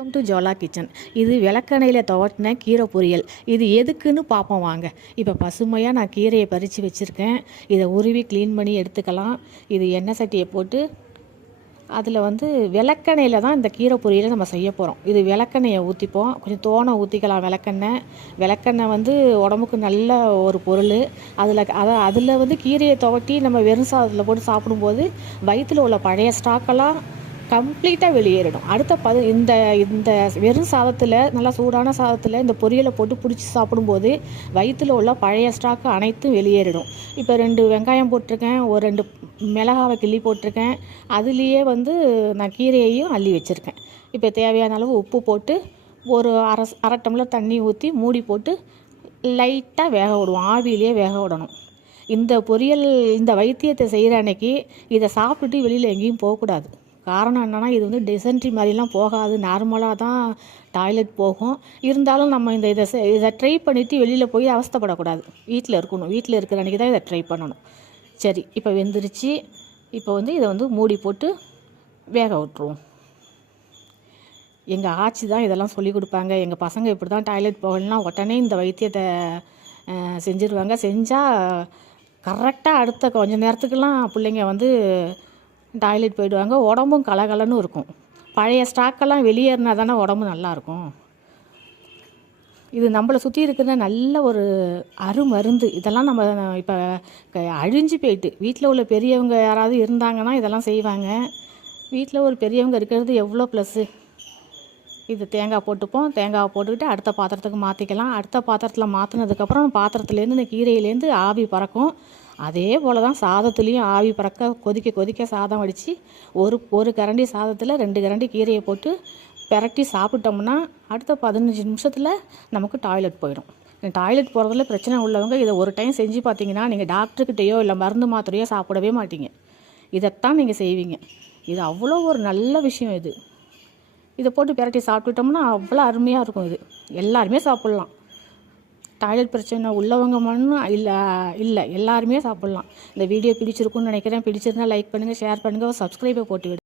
Welcome to ஜோலா kitchen. இது விளக்கெண்ணெயில் துவட்டின கீரை பொரியல். இது எதுக்குன்னு பார்ப்போம் வாங்க. இப்போ பசுமையாக நான் கீரையை பறித்து வச்சுருக்கேன். இதை உருவி க்ளீன் பண்ணி எடுத்துக்கலாம். இது எண்ணெய் சட்டியை போட்டு அதில் விளக்கெண்ணெயில் தான் இந்த கீரை பொரியலை நம்ம செய்ய போகிறோம். இது விளக்கெண்ணெயை ஊற்றிப்போம், கொஞ்சம் தோனை ஊற்றிக்கலாம். விளக்கெண்ணெய் உடம்புக்கு நல்ல ஒரு பொருள். அதில் கீரையை துவட்டி நம்ம வெறும் சாதத்தில் போட்டு சாப்பிடும்போது வயிற்றில் உள்ள பழைய ஸ்டாக்கெல்லாம் கம்ப்ளீட்டாக வெளியேறிடும். இந்த இந்த வெறும் சாதத்தில், நல்லா சூடான சாதத்தில் இந்த பொரியலை போட்டு பிடிச்சி சாப்பிடும்போது வயிற்றில் உள்ள பழைய ஸ்டாக்கு அனைத்தும் வெளியேறிடும். இப்போ 2 வெங்காயம் போட்டிருக்கேன், ஒரு 2 மிளகாவை கிள்ளி போட்டிருக்கேன். அதுலேயே நான் கீரையையும் அள்ளி வச்சுருக்கேன். இப்போ தேவையான அளவு உப்பு போட்டு ஒரு அரை டம்ளர் தண்ணி ஊற்றி மூடி போட்டு லைட்டாக வேக விடுவோம். ஆவியிலேயே வேக விடணும். இந்த பொரியல், இந்த வைத்தியத்தை செய்கிற அன்னைக்கு இதை சாப்பிட்டுட்டு வெளியில் எங்கேயும் போகக்கூடாது. காரணம் என்னென்னா, இது டிசென்ட்ரி மாதிரிலாம் போகாது, நார்மலாக தான் டாய்லெட் போகும். இருந்தாலும் நம்ம இதை ட்ரை பண்ணிவிட்டு வெளியில் போய் அவஸ்தைப்படக்கூடாது. வீட்டில் இருக்கணும். வீட்டில் இருக்கிற அன்றைக்கி தான் இதை ட்ரை பண்ணணும். சரி, இப்போ வெந்துருச்சு. இப்போ இதை மூடி போட்டு வேக விட்டுருவோம். எங்கள் ஆச்சி தான் இதெல்லாம் சொல்லி கொடுப்பாங்க. எங்கள் பசங்க இப்படி தான் டாய்லெட் போகலன்னா உடனே இந்த வைத்தியத்தை செஞ்சுருவாங்க. செஞ்சால் கரெக்டாக அடுத்த கொஞ்சம் நேரத்துக்கெல்லாம் பிள்ளைங்க டாய்லெட் போயிடுவாங்க. உடம்பும் கலகலன்னு இருக்கும். பழைய ஸ்டாக்கெல்லாம் வெளியேறினா தானே உடம்பு நல்லாயிருக்கும். இது நம்மளை சுற்றி இருக்கிற நல்ல ஒரு அருமருந்து. இதெல்லாம் நம்ம இப்போ அழிஞ்சு போயிட்டு, வீட்டில் உள்ள பெரியவங்க யாராவது இருந்தாங்கன்னா இதெல்லாம் செய்வாங்க. வீட்டில் ஒரு பெரியவங்க இருக்கிறது எவ்வளோ ப்ளஸ்ஸு. இது தேங்காய் போட்டுப்போம். தேங்காவை போட்டுக்கிட்டு அடுத்த பாத்திரத்துக்கு மாற்றிக்கலாம். அடுத்த பாத்திரத்தில் மாற்றினதுக்கப்புறம் பாத்திரத்துலேருந்து இந்த கீரையிலேருந்து ஆவி பறக்கும். அதே போல் தான் சாதத்துலேயும் ஆவி பறக்க கொதிக்க சாதம் வடித்து ஒரு கரண்டி சாதத்தில் 2 கரண்டி கீரையை போட்டு பிரட்டி சாப்பிட்டோம்னா அடுத்த 15 நிமிஷத்தில் நமக்கு டாய்லெட் போயிடும். டாய்லெட் போகிறதுல பிரச்சனை உள்ளவங்க இதை ஒரு டைம் செஞ்சு பார்த்தீங்கன்னா நீங்கள் டாக்டர்கிட்டையோ இல்லை மருந்து மாத்திரையோ சாப்பிடவே மாட்டீங்க. இதைத்தான் நீங்கள் செய்வீங்க. இது அவ்வளோ ஒரு நல்ல விஷயம். இதை போட்டு பிரட்டி சாப்பிட்டுட்டோம்னா அவ்வளோ அருமையாக இருக்கும். இது எல்லாருமே சாப்பிட்லாம். டாய்லெட் பிரச்சனை உள்ளவங்க மட்டும் இல்லை எல்லாருமே சாப்பிட்லாம். இந்த வீடியோ பிடிச்சிருக்குன்னு நினைக்கிறேன். பிடிச்சிருந்தா லைக் பண்ணுங்கள், ஷேர் பண்ணுங்கள், சப்ஸ்கிரைபை போட்டு விடுங்க.